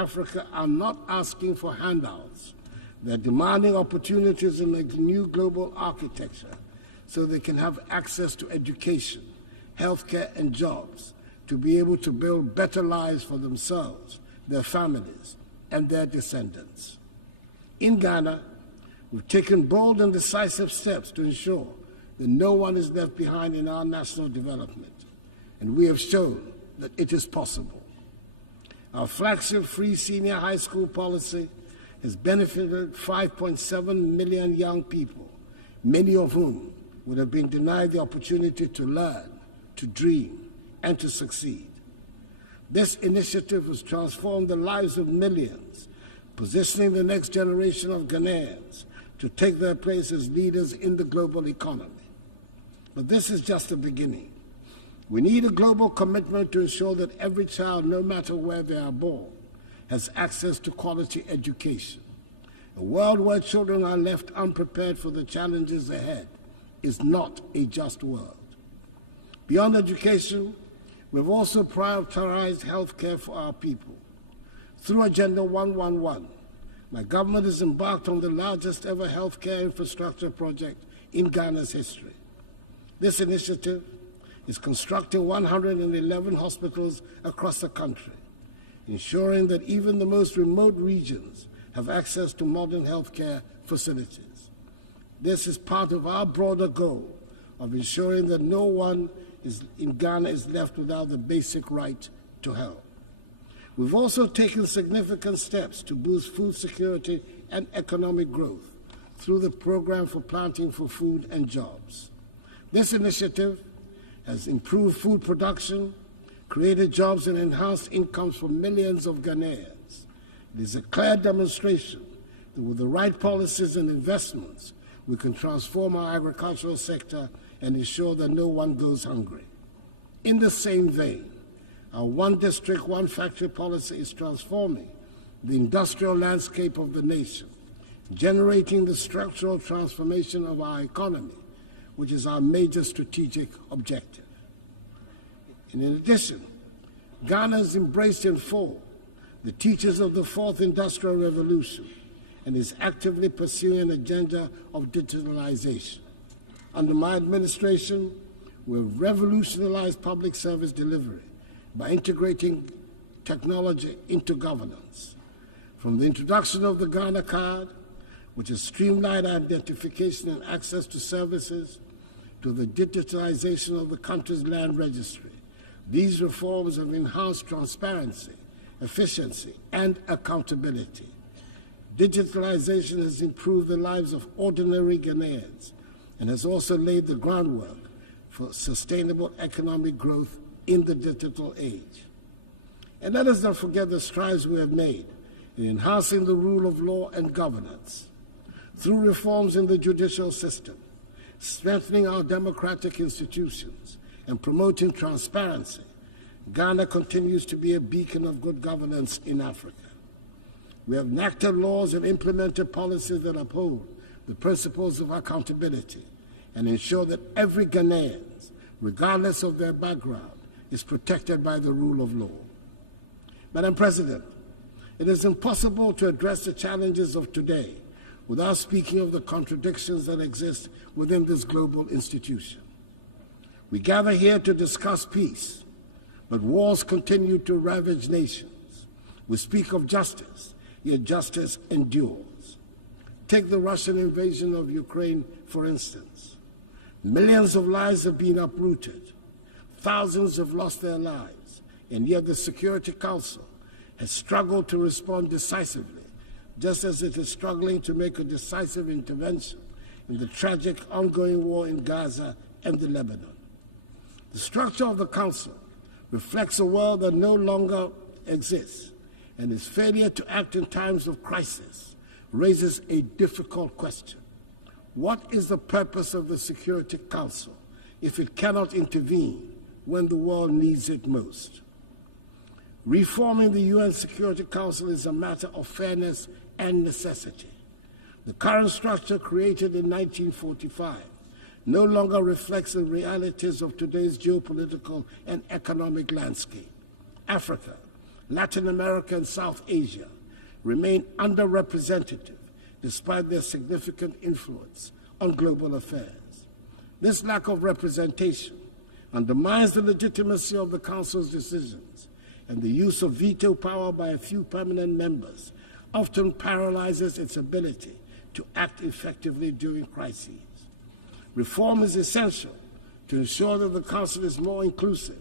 Africa are not asking for handouts. They're demanding opportunities in a new global architecture so they can have access to education, healthcare, and jobs to be able to build better lives for themselves, their families, and their descendants. In Ghana, we've taken bold and decisive steps to ensure that no one is left behind in our national development, and we have shown that it is possible. Our flagship free senior high school policy has benefited 5.7 million young people, many of whom would have been denied the opportunity to learn, to dream, and to succeed. This initiative has transformed the lives of millions, positioning the next generation of Ghanaians to take their place as leaders in the global economy. But this is just the beginning. We need a global commitment to ensure that every child, no matter where they are born, has access to quality education. A world where children are left unprepared for the challenges ahead is not a just world. Beyond education, we've also prioritized health care for our people. Through Agenda 111, my government has embarked on the largest ever healthcare infrastructure project in Ghana's history. This initiative is constructing 111 hospitals across the country, ensuring that even the most remote regions have access to modern healthcare facilities. This is part of our broader goal of ensuring that no one in Ghana is left without the basic right to health. We've also taken significant steps to boost food security and economic growth through the Program for Planting for Food and Jobs. This initiative has improved food production, created jobs, and enhanced incomes for millions of Ghanaians. It is a clear demonstration that with the right policies and investments, we can transform our agricultural sector and ensure that no one goes hungry. In the same vein, our one district, one factory policy is transforming the industrial landscape of the nation, generating the structural transformation of our economy, which is our major strategic objective. And in addition, Ghana has embraced in full the teachings of the Fourth Industrial Revolution and is actively pursuing an agenda of digitalization. Under my administration, we've revolutionized public service delivery by integrating technology into governance. From the introduction of the Ghana Card, which has streamlined identification and access to services, to the digitalization of the country's land registry, these reforms have enhanced transparency, efficiency, and accountability. Digitalization has improved the lives of ordinary Ghanaians and has also laid the groundwork for sustainable economic growth in the digital age. And let us not forget the strides we have made in enhancing the rule of law and governance through reforms in the judicial system, strengthening our democratic institutions, and promoting transparency. Ghana continues to be a beacon of good governance in Africa. We have enacted laws and implemented policies that uphold the principles of accountability and ensure that every Ghanaian, regardless of their background, is protected by the rule of law. Madam President, it is impossible to address the challenges of today without speaking of the contradictions that exist within this global institution. We gather here to discuss peace, but wars continue to ravage nations. We speak of justice, yet justice endures. Take the Russian invasion of Ukraine, for instance. Millions of lives have been uprooted. Thousands have lost their lives, and yet the Security Council has struggled to respond decisively, just as it is struggling to make a decisive intervention in the tragic ongoing war in Gaza and the Lebanon. The structure of the Council reflects a world that no longer exists, and its failure to act in times of crisis raises a difficult question. What is the purpose of the Security Council if it cannot intervene when the world needs it most? Reforming the UN Security Council is a matter of fairness and necessity. The current structure, created in 1945, no longer reflects the realities of today's geopolitical and economic landscape. Africa, Latin America, and South Asia remain underrepresented despite their significant influence on global affairs. This lack of representation undermines the legitimacy of the Council's decisions, and the use of veto power by a few permanent members often paralyzes its ability to act effectively during crises. Reform is essential to ensure that the Council is more inclusive,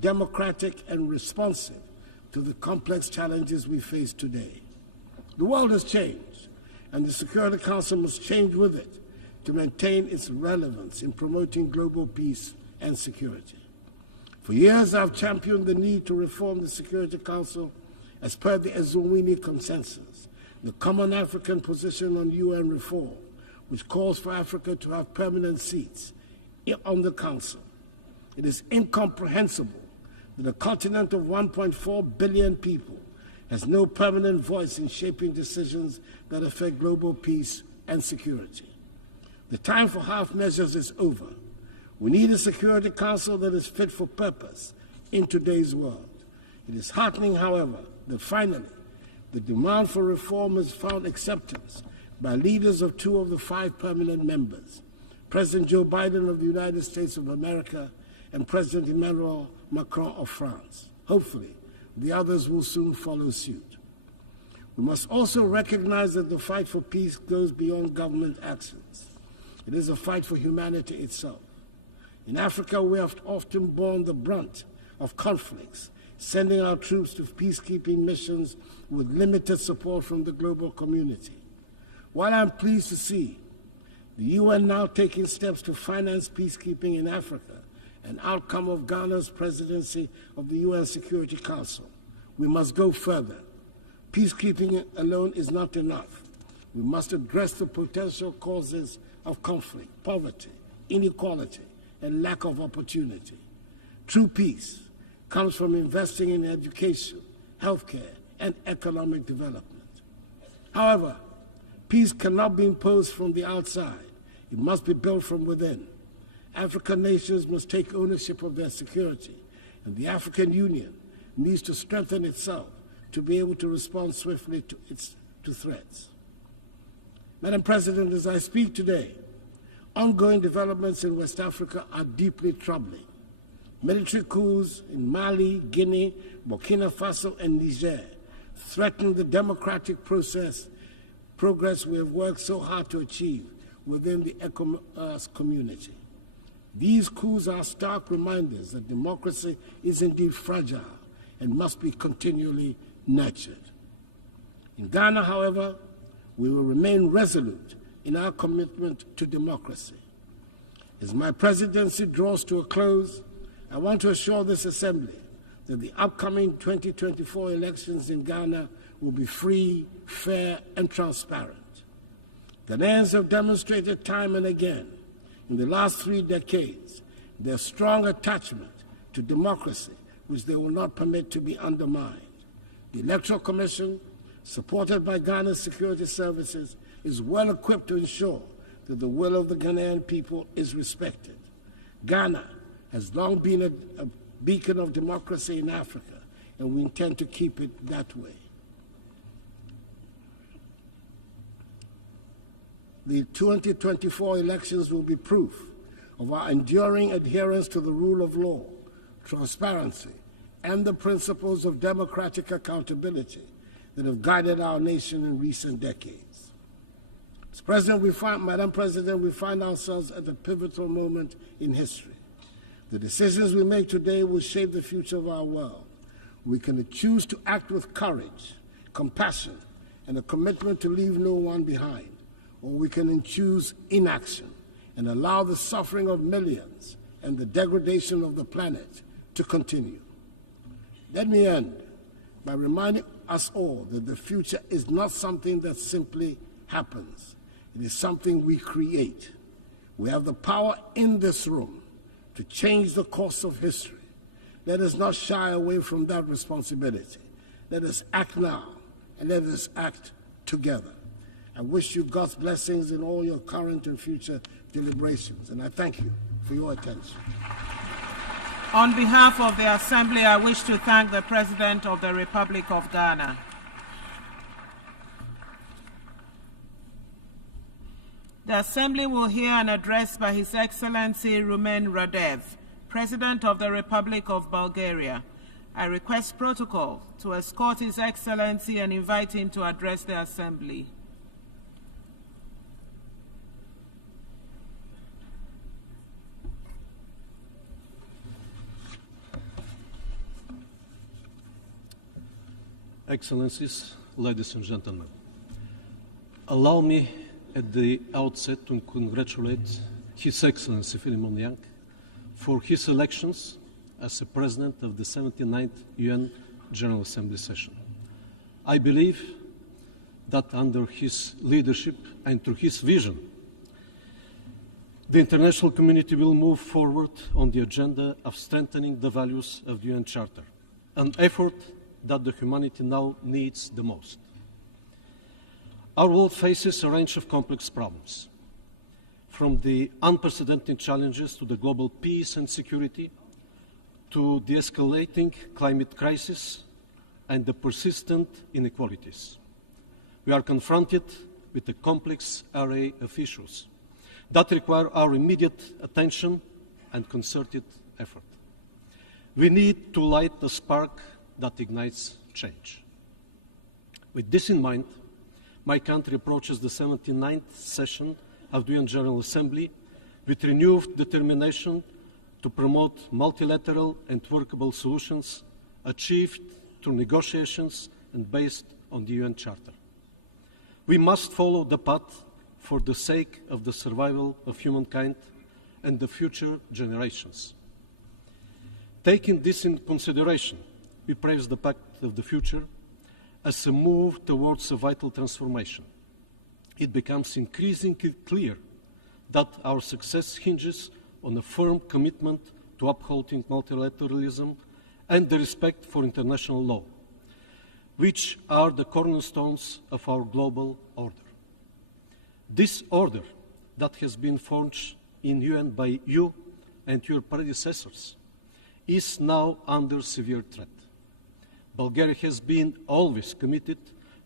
democratic, and responsive to the complex challenges we face today. The world has changed, and the Security Council must change with it to maintain its relevance in promoting global peace and security. For years, I've championed the need to reform the Security Council as per the Eswatini Consensus, the common African position on UN reform, which calls for Africa to have permanent seats on the Council. It is incomprehensible that a continent of 1.4 billion people has no permanent voice in shaping decisions that affect global peace and security. The time for half measures is over. We need a Security Council that is fit for purpose in today's world. It is heartening, however, that finally the demand for reform has found acceptance by leaders of 2 of the 5 permanent members, President Joe Biden of the United States of America and President Emmanuel Macron of France. Hopefully, the others will soon follow suit. We must also recognize that the fight for peace goes beyond government actions. It is a fight for humanity itself. In Africa, we have often borne the brunt of conflicts, sending our troops to peacekeeping missions with limited support from the global community. While I'm pleased to see the UN now taking steps to finance peacekeeping in Africa, an outcome of Ghana's presidency of the UN Security Council, we must go further. Peacekeeping alone is not enough. We must address the potential causes of conflict, poverty, inequality, and lack of opportunity. True peace comes from investing in education, healthcare, and economic development. However, peace cannot be imposed from the outside. It must be built from within. African nations must take ownership of their security, and the African Union needs to strengthen itself to be able to respond swiftly to threats. Madam President, as I speak today, ongoing developments in West Africa are deeply troubling. Military coups in Mali, Guinea, Burkina Faso, and Niger threaten the democratic progress we have worked so hard to achieve within the ECOWAS community. These coups are stark reminders that democracy is indeed fragile and must be continually nurtured. In Ghana, however, we will remain resolute in our commitment to democracy. As my presidency draws to a close, I want to assure this Assembly that the upcoming 2024 elections in Ghana will be free, fair, and transparent. Ghanaians have demonstrated time and again in the last 3 decades their strong attachment to democracy, which they will not permit to be undermined. The Electoral Commission, supported by Ghana's security services, is well equipped to ensure that the will of the Ghanaian people is respected. Ghana has long been a beacon of democracy in Africa, and we intend to keep it that way. The 2024 elections will be proof of our enduring adherence to the rule of law, transparency, and the principles of democratic accountability that have guided our nation in recent decades. Madam President, we find ourselves at a pivotal moment in history. The decisions we make today will shape the future of our world. We can choose to act with courage, compassion, and a commitment to leave no one behind, or we can choose inaction and allow the suffering of millions and the degradation of the planet to continue. Let me end by reminding us all that the future is not something that simply happens. It is something we create. We have the power in this room to change the course of history. Let us not shy away from that responsibility. Let us act now, and let us act together. I wish you God's blessings in all your current and future deliberations, and I thank you for your attention. On behalf of the Assembly, I wish to thank the President of the Republic of Ghana. The Assembly will hear an address by His Excellency Rumen Radev, President of the Republic of Bulgaria. I request protocol to escort His Excellency and invite him to address the Assembly. Excellencies, ladies and gentlemen, allow me at the outset to congratulate His Excellency Philemon Yang for his elections as the President of the 79th UN General Assembly session. I believe that under his leadership and through his vision, the international community will move forward on the agenda of strengthening the values of the UN Charter, an effort that the humanity now needs the most. Our world faces a range of complex problems, from the unprecedented challenges to the global peace and security, to the escalating climate crisis and the persistent inequalities. We are confronted with a complex array of issues that require our immediate attention and concerted effort. We need to light the spark that ignites change. With this in mind, my country approaches the 79th session of the UN General Assembly with renewed determination to promote multilateral and workable solutions achieved through negotiations and based on the UN Charter. We must follow the path for the sake of the survival of humankind and the future generations. Taking this into consideration, we praise the Pact of the Future as a move towards a vital transformation. It becomes increasingly clear that our success hinges on a firm commitment to upholding multilateralism and the respect for international law, which are the cornerstones of our global order. This order that has been forged in UN by you and your predecessors is now under severe threat. Bulgaria has been always committed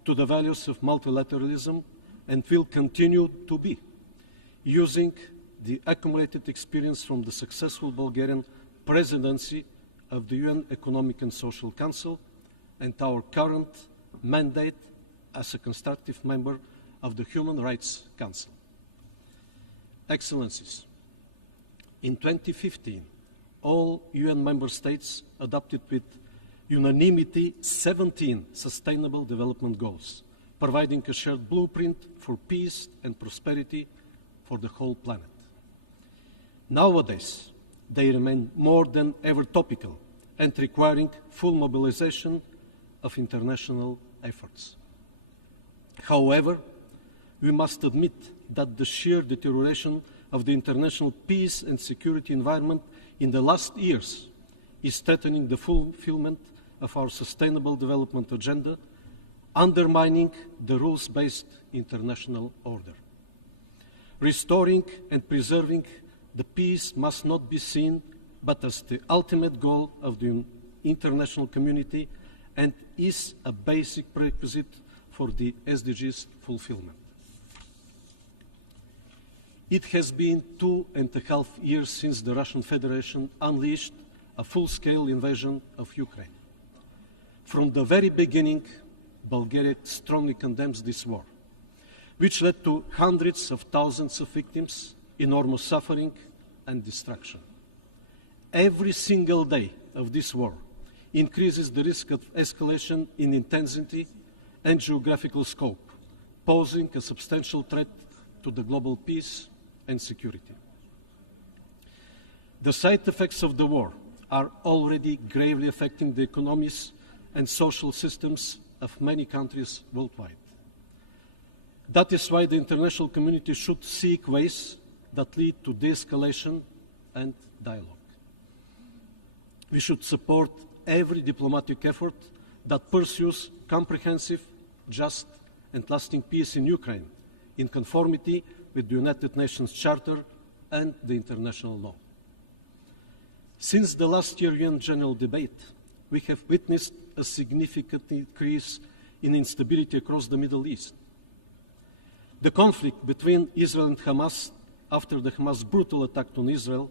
to the values of multilateralism and will continue to be, using the accumulated experience from the successful Bulgarian presidency of the UN Economic and Social Council and our current mandate as a constructive member of the Human Rights Council. Excellencies, in 2015, all UN member states adopted with unanimity 17 Sustainable Development Goals, providing a shared blueprint for peace and prosperity for the whole planet. Nowadays, they remain more than ever topical and requiring full mobilization of international efforts. However, we must admit that the sheer deterioration of the international peace and security environment in the last years is threatening the fulfillment of our Sustainable Development Agenda, undermining the rules-based international order. Restoring and preserving the peace must not be seen but as the ultimate goal of the international community and is a basic prerequisite for the SDGs fulfillment. It has been 2.5 years since the Russian Federation unleashed a full-scale invasion of Ukraine. From the very beginning, Bulgaria strongly condemns this war, which led to hundreds of thousands of victims, enormous suffering and destruction. Every single day of this war increases the risk of escalation in intensity and geographical scope, posing a substantial threat to the global peace and security. The side effects of the war are already gravely affecting the economies and social systems of many countries worldwide. That is why the international community should seek ways that lead to de-escalation and dialogue. We should support every diplomatic effort that pursues comprehensive, just and lasting peace in Ukraine, in conformity with the United Nations Charter and the international law. Since the last year UN General Debate, we have witnessed a significant increase in instability across the Middle East. The conflict between Israel and Hamas after the Hamas brutal attack on Israel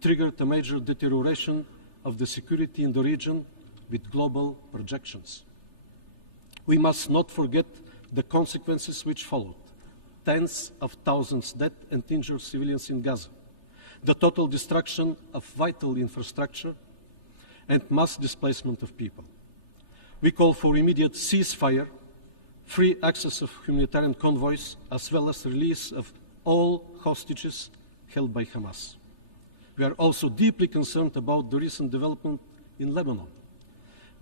triggered a major deterioration of the security in the region with global projections. We must not forget the consequences which followed: tens of thousands dead and injured civilians in Gaza, the total destruction of vital infrastructure, and mass displacement of people. We call for immediate ceasefire, free access of humanitarian convoys, as well as release of all hostages held by Hamas. We are also deeply concerned about the recent development in Lebanon,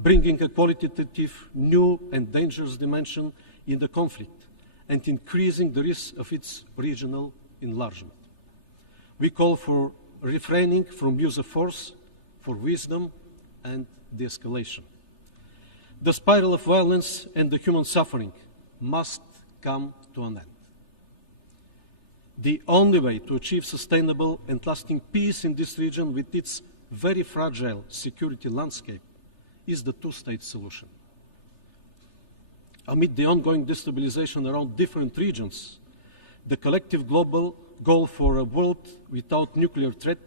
bringing a qualitative, new and dangerous dimension in the conflict and increasing the risk of its regional enlargement. We call for refraining from use of force, for wisdom and de-escalation. The spiral of violence and the human suffering must come to an end. The only way to achieve sustainable and lasting peace in this region with its very fragile security landscape is the two-state solution. Amid the ongoing destabilization around different regions, the collective global goal for a world without nuclear threat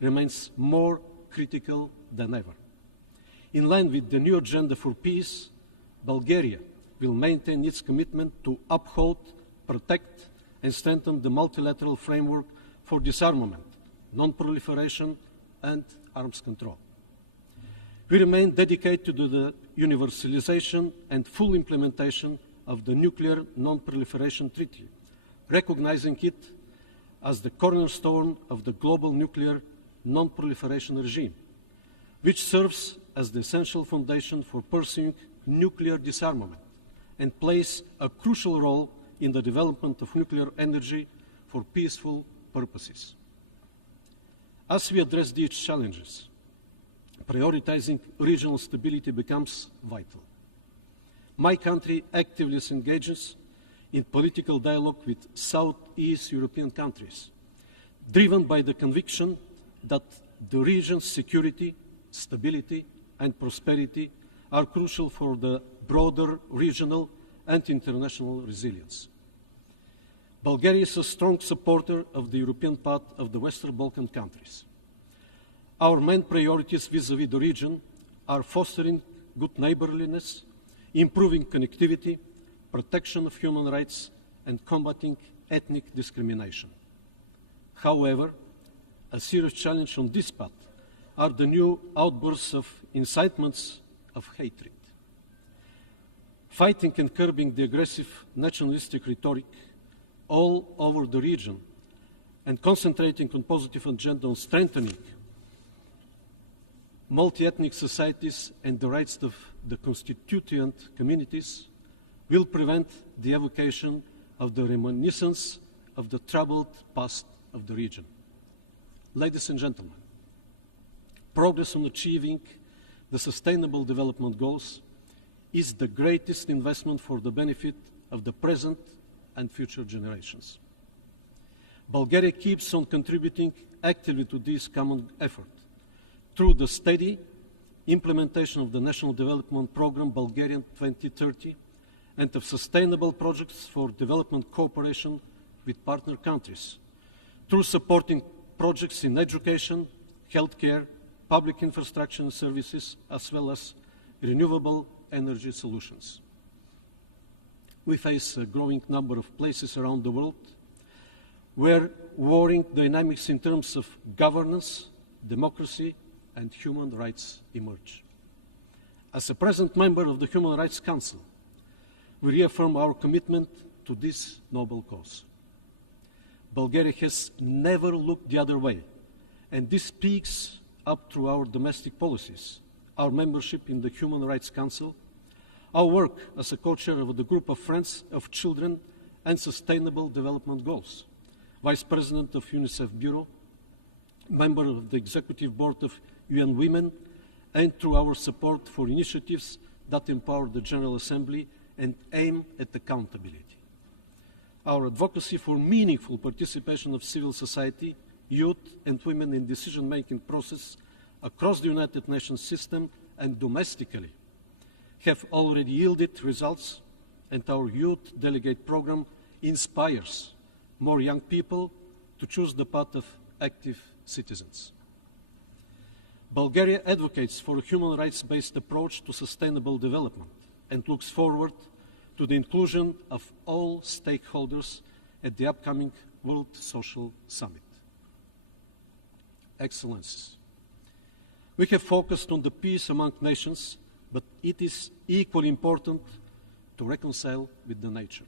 remains more critical than ever. In line with the new agenda for peace, Bulgaria will maintain its commitment to uphold, protect, and strengthen the multilateral framework for disarmament, non-proliferation, and arms control. We remain dedicated to the universalization and full implementation of the Nuclear Non-Proliferation Treaty, recognizing it as the cornerstone of the global nuclear non-proliferation regime, which serves as the essential foundation for pursuing nuclear disarmament and plays a crucial role in the development of nuclear energy for peaceful purposes. As we address these challenges, prioritizing regional stability becomes vital. My country actively engages in political dialogue with Southeast European countries, driven by the conviction that the region's security, stability, and prosperity are crucial for the broader regional and international resilience. Bulgaria is a strong supporter of the European path of the Western Balkan countries. Our main priorities vis-à-vis the region are fostering good neighborliness, improving connectivity, protection of human rights, and combating ethnic discrimination. However, a serious challenge on this path are the new outbursts of incitements of hatred. Fighting and curbing the aggressive nationalistic rhetoric all over the region and concentrating on positive agenda on strengthening multi-ethnic societies and the rights of the constituent communities will prevent the evocation of the reminiscence of the troubled past of the region. Ladies and gentlemen, progress on achieving the Sustainable Development Goals is the greatest investment for the benefit of the present and future generations. Bulgaria keeps on contributing actively to this common effort through the steady implementation of the National Development Programme Bulgarian 2030 and of sustainable projects for development cooperation with partner countries, through supporting projects in education, healthcare, public infrastructure and services, as well as renewable energy solutions. We face a growing number of places around the world where warring dynamics in terms of governance, democracy, and human rights emerge. As a present member of the Human Rights Council, we reaffirm our commitment to this noble cause. Bulgaria has never looked the other way, and this speaks up through our domestic policies, our membership in the Human Rights Council, our work as a co-chair of the Group of Friends of Children and Sustainable Development Goals, Vice President of UNICEF Bureau, member of the Executive Board of UN Women, and through our support for initiatives that empower the General Assembly and aim at accountability. Our advocacy for meaningful participation of civil society, youth and women in decision-making process across the United Nations system and domestically have already yielded results, and our Youth Delegate Program inspires more young people to choose the path of active citizens. Bulgaria advocates for a human rights-based approach to sustainable development and looks forward to the inclusion of all stakeholders at the upcoming World Social Summit. Excellencies, we have focused on the peace among nations, but it is equally important to reconcile with the nature.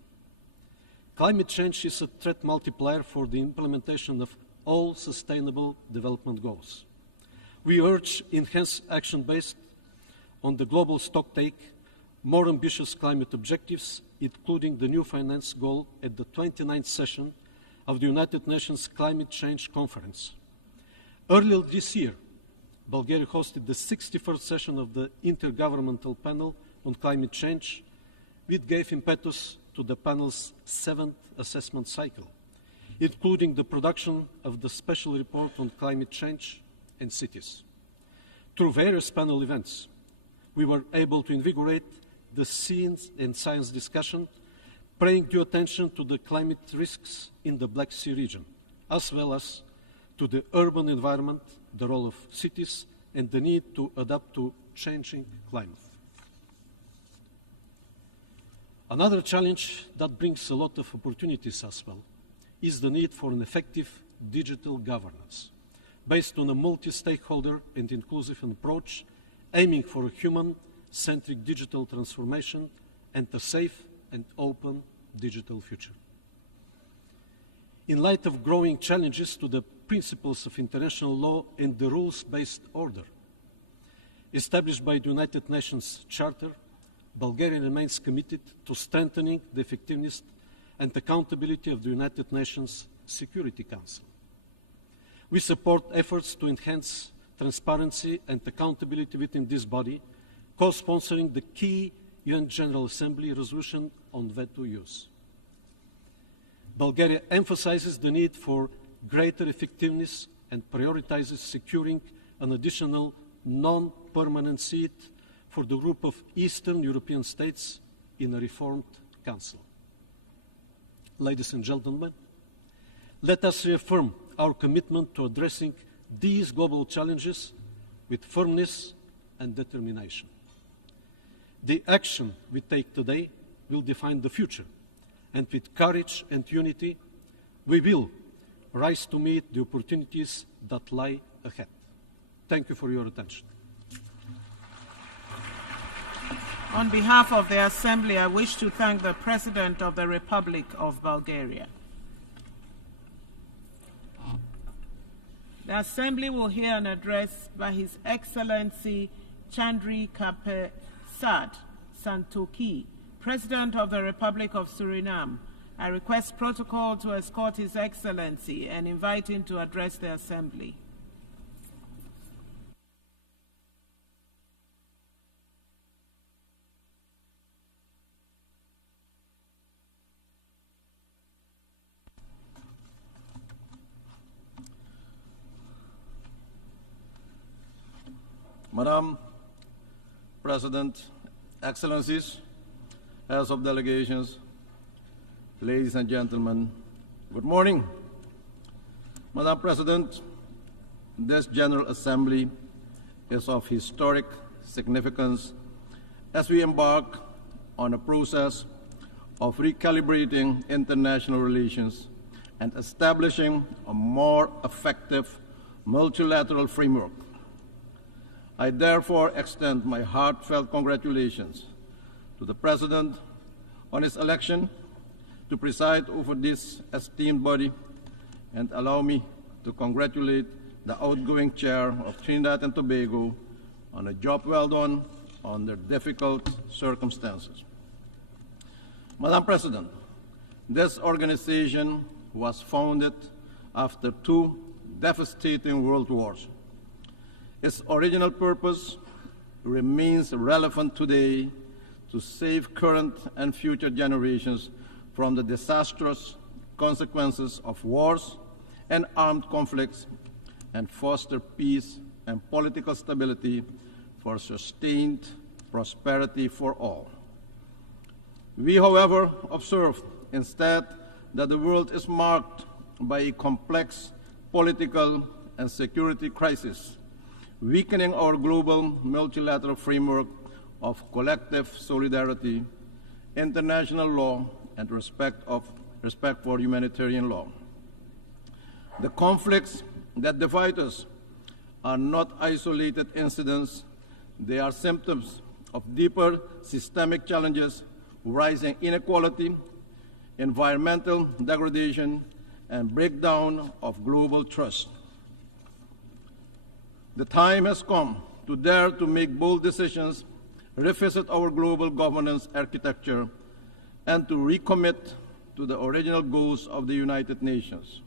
Climate change is a threat multiplier for the implementation of all sustainable development goals. We urge enhanced action based on the global stocktake, more ambitious climate objectives, including the new finance goal at the 29th session of the United Nations Climate Change Conference. Earlier this year, Bulgaria hosted the 61st session of the Intergovernmental Panel on Climate Change, which gave impetus to the panel's 7th assessment cycle, including the production of the special report on climate change and cities. Through various panel events, we were able to invigorate the science discussion, paying due attention to the climate risks in the Black Sea region, as well as to the urban environment, the role of cities, and the need to adapt to changing climate. Another challenge that brings a lot of opportunities as well is the need for an effective digital governance based on a multi-stakeholder and inclusive approach, aiming for a human-centric digital transformation and a safe and open digital future. In light of growing challenges to the principles of international law and the rules-based order established by the United Nations Charter, Bulgaria remains committed to strengthening the effectiveness and accountability of the United Nations Security Council. We support efforts to enhance transparency and accountability within this body, co-sponsoring the key UN General Assembly resolution on veto use. Bulgaria emphasizes the need for greater effectiveness and prioritizes securing an additional non-permanent seat for the group of Eastern European states in a reformed Council. Ladies and gentlemen, let us reaffirm our commitment to addressing these global challenges with firmness and determination. The action we take today will define the future, and with courage and unity, we will rise to meet the opportunities that lie ahead. Thank you for your attention. On behalf of the Assembly, I wish to thank the President of the Republic of Bulgaria. The Assembly will hear an address by His Excellency Chandri Kapesad Santoki, President of the Republic of Suriname. I request protocol to escort His Excellency and invite him to address the Assembly. Madam President, Excellencies, Heads of Delegations, ladies and gentlemen, good morning. Madam President, this General Assembly is of historic significance as we embark on a process of recalibrating international relations and establishing a more effective multilateral framework. I therefore extend my heartfelt congratulations to the President on his election to preside over this esteemed body, and allow me to congratulate the outgoing Chair of Trinidad and Tobago on a job well done under difficult circumstances. Madam President, this organization was founded after two devastating world wars. Its original purpose remains relevant today to save current and future generations from the disastrous consequences of wars and armed conflicts and foster peace and political stability for sustained prosperity for all. We, however, observe instead that the world is marked by a complex political and security crisis, weakening our global multilateral framework of collective solidarity, international law, and respect for humanitarian law. The conflicts that divide us are not isolated incidents. They are symptoms of deeper systemic challenges, rising inequality, environmental degradation, and breakdown of global trust. The time has come to dare to make bold decisions, revisit our global governance architecture, and to recommit to the original goals of the United Nations.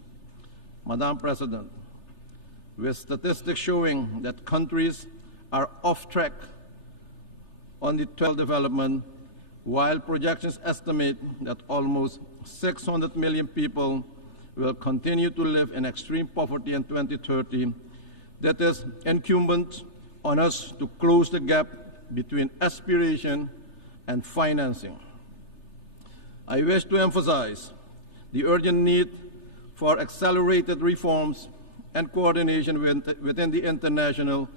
Madam President, with statistics showing that countries are off track on the 12 development, while projections estimate that almost 600 million people will continue to live in extreme poverty in 2030, that is incumbent on us to close the gap between aspiration and financing. I wish to emphasize the urgent need for accelerated reforms and coordination within the international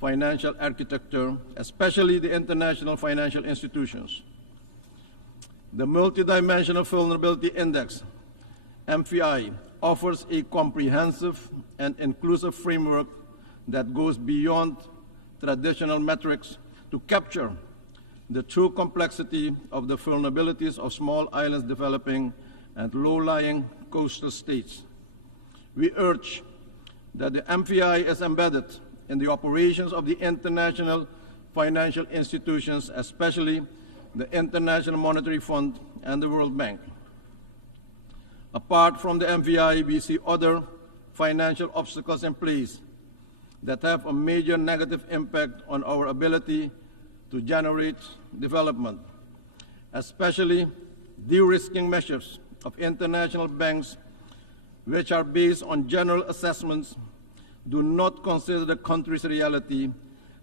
financial architecture, especially the international financial institutions. The Multidimensional Vulnerability Index, MVI, offers a comprehensive and inclusive framework that goes beyond traditional metrics to capture the true complexity of the vulnerabilities of small islands developing and low-lying coastal states. We urge that the MVI is embedded in the operations of the international financial institutions, especially the International Monetary Fund and the World Bank. Apart from the MVI, we see other financial obstacles in place that have a major negative impact on our ability to generate development, especially de-risking measures of international banks, which are based on general assessments, do not consider the country's reality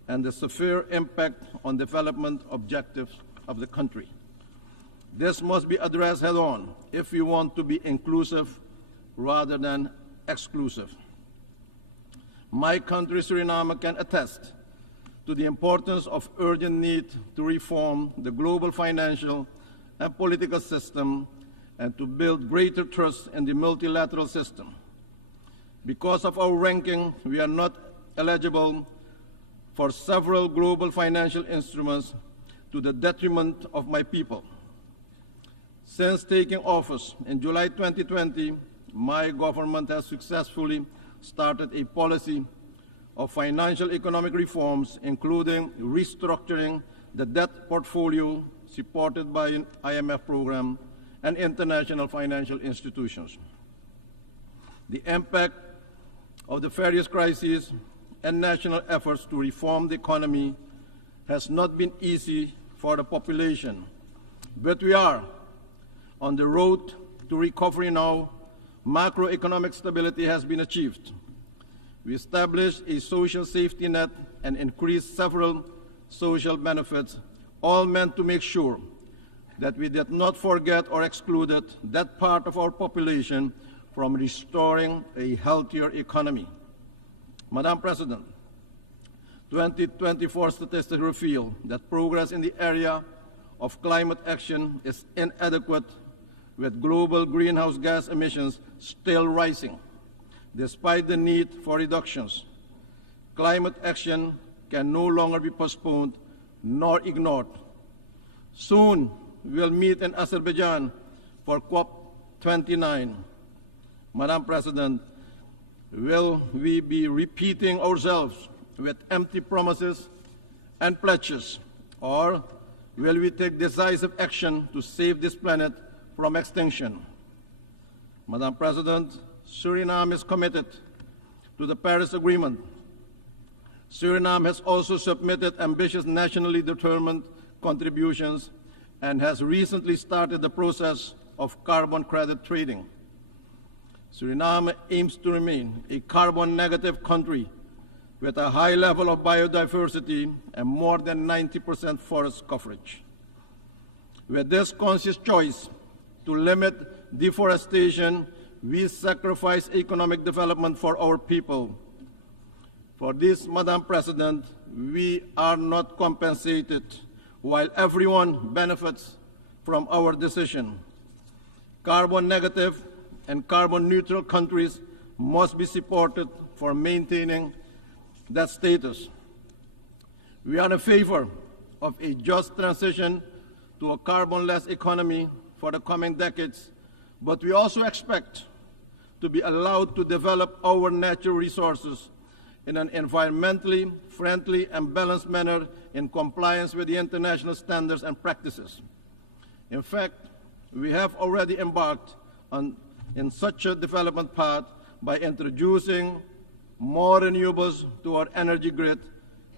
and the severe impact on development objectives of the country. This must be addressed head-on if we want to be inclusive rather than exclusive. My country, Suriname, can attest to the importance of urgent need to reform the global financial and political system and to build greater trust in the multilateral system. Because of our ranking, we are not eligible for several global financial instruments to the detriment of my people. Since taking office in July 2020, my government has successfully started a policy of financial economic reforms, including restructuring the debt portfolio supported by an IMF program and international financial institutions. The impact of the various crises and national efforts to reform the economy has not been easy for the population, but we are on the road to recovery now. Macroeconomic stability has been achieved. We established a social safety net and increased several social benefits, all meant to make sure that we did not forget or excluded that part of our population from restoring a healthier economy. Madam President, 2024 statistics reveal that progress in the area of climate action is inadequate, with global greenhouse gas emissions still rising. Despite the need for reductions, climate action can no longer be postponed nor ignored. Soon, we'll meet in Azerbaijan for COP29. Madam President, will we be repeating ourselves with empty promises and pledges, or will we take decisive action to save this planet from extinction? Madam President, Suriname is committed to the Paris Agreement. Suriname has also submitted ambitious nationally determined contributions and has recently started the process of carbon credit trading. Suriname aims to remain a carbon negative country with a high level of biodiversity and more than 90% forest coverage. With this conscious choice to limit deforestation, we sacrifice economic development for our people. For this, Madam President, we are not compensated while everyone benefits from our decision. Carbon negative and carbon neutral countries must be supported for maintaining that status. We are in favor of a just transition to a carbon-less economy for the coming decades, but we also expect to be allowed to develop our natural resources in an environmentally friendly and balanced manner in compliance with the international standards and practices. In fact, we have already embarked in such a development path by introducing more renewables to our energy grid,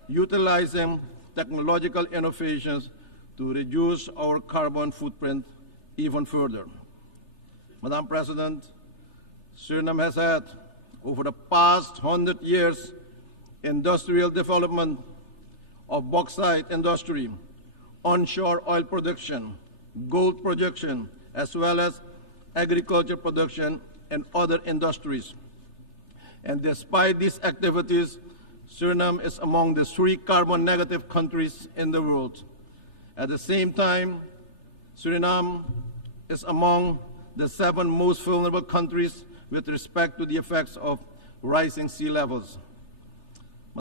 utilizing technological innovations to reduce our carbon footprint even further. Madam President, Suriname has had, over the past 100 years, industrial development of bauxite industry, onshore oil production, gold production, as well as agriculture production and other industries. And despite these activities, Suriname is among the 3 carbon negative countries in the world. At the same time, Suriname is among the 7 most vulnerable countries with respect to the effects of rising sea levels.